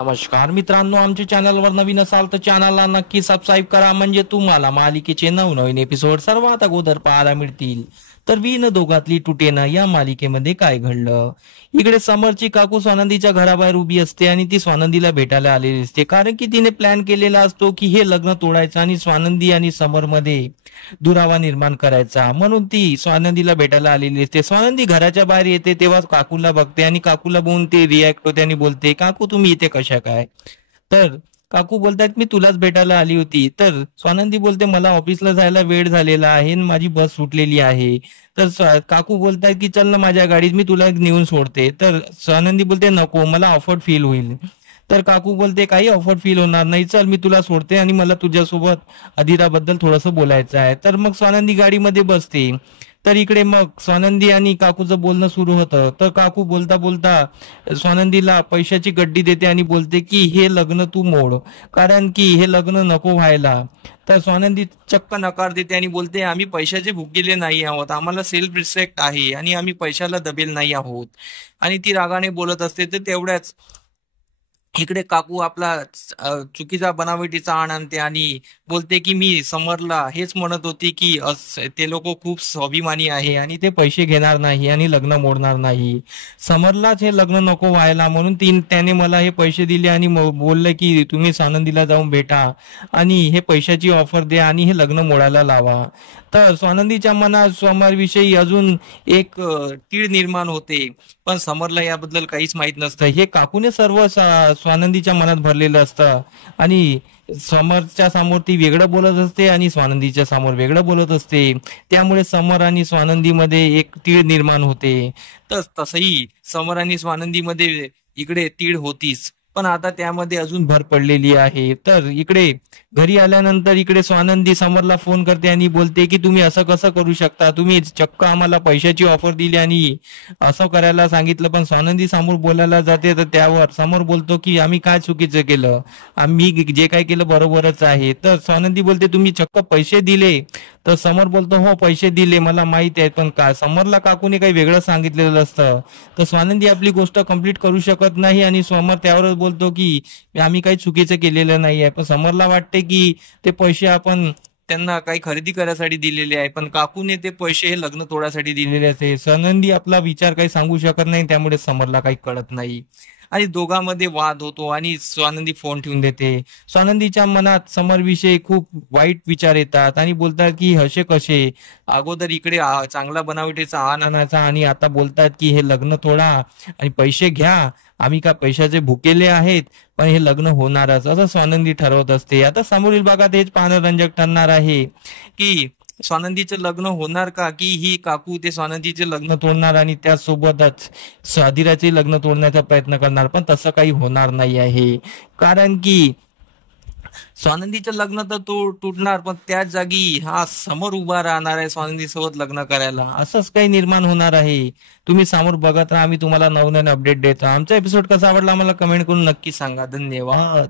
नमस्कार मित्रांनो, आमच्या चॅनलवर नवीन असाल तर चॅनलला नक्की सबस्क्राईब करा, म्हणजे तुम्हाला मालिकेचे नवनवीन एपिसोड सर्वात अगोदर पाहायला मिळतील. तर वीण दोघातली तुटेना या मालिकेमध्ये काय घडलं. इकडे समरची काकू स्वानंदीच्या घराबाहेर उभी असते आणि ती स्वानंदीला भेटायला आलेली असते, कारण की तिने प्लॅन केलेला असतो की हे लग्न तोडायचं आणि स्वानंदी आणि समर मध्ये दुरावा निर्माण करायचा, म्हणून ती स्वानंदीला भेटायला आलेली असते. स्वानंदी घराच्या बाहेर येते तेव्हा काकूला बघते आणि काकूला बघून ती रिॲक्ट होते आणि बोलते, काकू तुम्ही इथे कशा काय. तर काकू बोलतायत, मी तुलाच भेटायला आली होती. तर स्वानंदी बोलते, मला ऑफिसला जायला वेळ झालेला आहे आणि माझी बस सुटलेली आहे. तर काकू बोलतायत की चल ना माझ्या गाडीत, मी तुला नेऊन सोडते. तर स्वानंदी बोलते, नको, मला ऑफर्ड फील होईल. तर काकू बोलते, काही ऑफर्ड फील होणार नाही, चल मी तुला सोडते आणि मला तुझ्यासोबत अधीराबद्दल थोडंसं बोलायचं आहे. तर मग स्वानंदी गाडीमध्ये बसते. तर इकडे मग स्वानंदी आणि काकूचं बोलणं सुरू होतं. तर काकू बोलता बोलता स्वानंदीला पैशाची गड्डी देते आणि बोलते की हे लग्न तू मोड, कारण की हे लग्न नको व्हायला. तर स्वानंदी चक्क नकार देते आणि बोलते, आम्ही पैशाचे भुकेले नाही आहोत, आम्हाला सेल्फ रिस्पेक्ट आहे आणि आम्ही पैशाला दबेल नाही आहोत. आणि ती रागाने बोलत असते. तर तेवढ्याच इकडे काकू आपला चुकीचा बनावटीचा आण आणते आणि बोलते की मी समरला हेच म्हणत होती की ते लोक खूप स्वाभिमानी आहे आणि ते पैसे घेणार नाही आणि लग्न मोडणार नाही. समरलाच हे लग्न नको व्हायला म्हणून त्याने मला हे पैसे दिले आणि बोलले की तुम्ही स्वानंदीला जाऊन भेटा आणि हे पैशाची ऑफर द्या आणि हे लग्न मोडायला लावा. तर स्वानंदीच्या मनात समरविषयी अजून एक तीळ निर्माण होते, पण समरला याबद्दल काहीच माहित नसतं. हे काकूने सर्व स्वानंदीच्या मनात भरलेलं असतं आणि समरच्या समोर ती वेगळं बोलत असते आणि स्वानंदीच्या समोर वेगळं बोलत असते. त्यामुळे समर आणि स्वानंदीमध्ये एक तीळ निर्माण होते. तर तसंही समर आणि स्वानंदीमध्ये इकडे तीळ होतीच, पण आता त्यामध्ये अजून भर पडलेली आहे. तर इकडे घरी आल्यानंतर इकडे स्वानंदी समरला फोन करते आणि बोलते की तुम्ही असं कसं करू शकता, तुम्ही चक्क आम्हाला पैशाची ऑफर दिली आणि असं करायला सांगितलं. पण स्वानंदी समोर बोलायला जाते तर त्यावर समोर बोलतो की आम्ही काय चुकीचं केलं, आम्ही जे काय केलं बरोबरच आहे. तर स्वानंदी बोलते, तुम्ही चक्क पैसे दिले. तर समोर बोलतो, हो पैसे दिले मला माहिती आहे, पण का समरला काकूने काही वेगळं सांगितलेलं असतं. तर स्वानंदी आपली गोष्ट कंप्लीट करू शकत नाही आणि समर त्यावरच बोलतो की आम्ही काही चुकीचं केलेलं नाही आहे. पण समरला वाटते की ते पैसे आपण त्यांना काही खरेदी करायसाठी दिलेले आहे, पण काकूने ते पैसे हे लग्न तोडासाठी दिलेले असते. स्वानंदी आपला विचार काही सांगू शकत नाही, त्यामुळे समरला काही कळत नाही आणि दोघांमध्ये वाद होतो आणि स्वानंदी फोन ठेवून देते. स्वानंदीच्या मनात समरविषयी खूप वाईट विचार येतात आणि बोलतात की असे कसे, अगोदर इकडे चांगला बनावटीचा आणायचा आणि आता बोलतात की हे लग्न तोडा आणि पैसे घ्या, आम्ही का पैशाचे भुकेले आहेत, पण हे लग्न होणारच, असं स्वानंदी ठरवत असते. आता समोरील भागात हेच पाहणं रंजक ठरणार आहे की स्वानंदीचं लग्न होणार का, की ही काकू ते स्वानंदीचे लग्न तोडणार आणि त्यासोबतच स्वाधीराचे लग्न तोडण्याचा प्रयत्न करणार. पण तसं काही होणार नाही आहे, कारण की स्वानंदीचं लग्न तर तो तुटणार, पण त्याच जागी हा समोर उभा राहणार आहे स्वानंदी सोबत लग्न करायला, असंच काही निर्माण होणार आहे. तुम्ही समोर बघत राहा, आम्ही तुम्हाला नवनवीन अपडेट देतो. आमचा एपिसोड कसा आवडला आम्हाला कमेंट करून नक्की सांगा. धन्यवाद.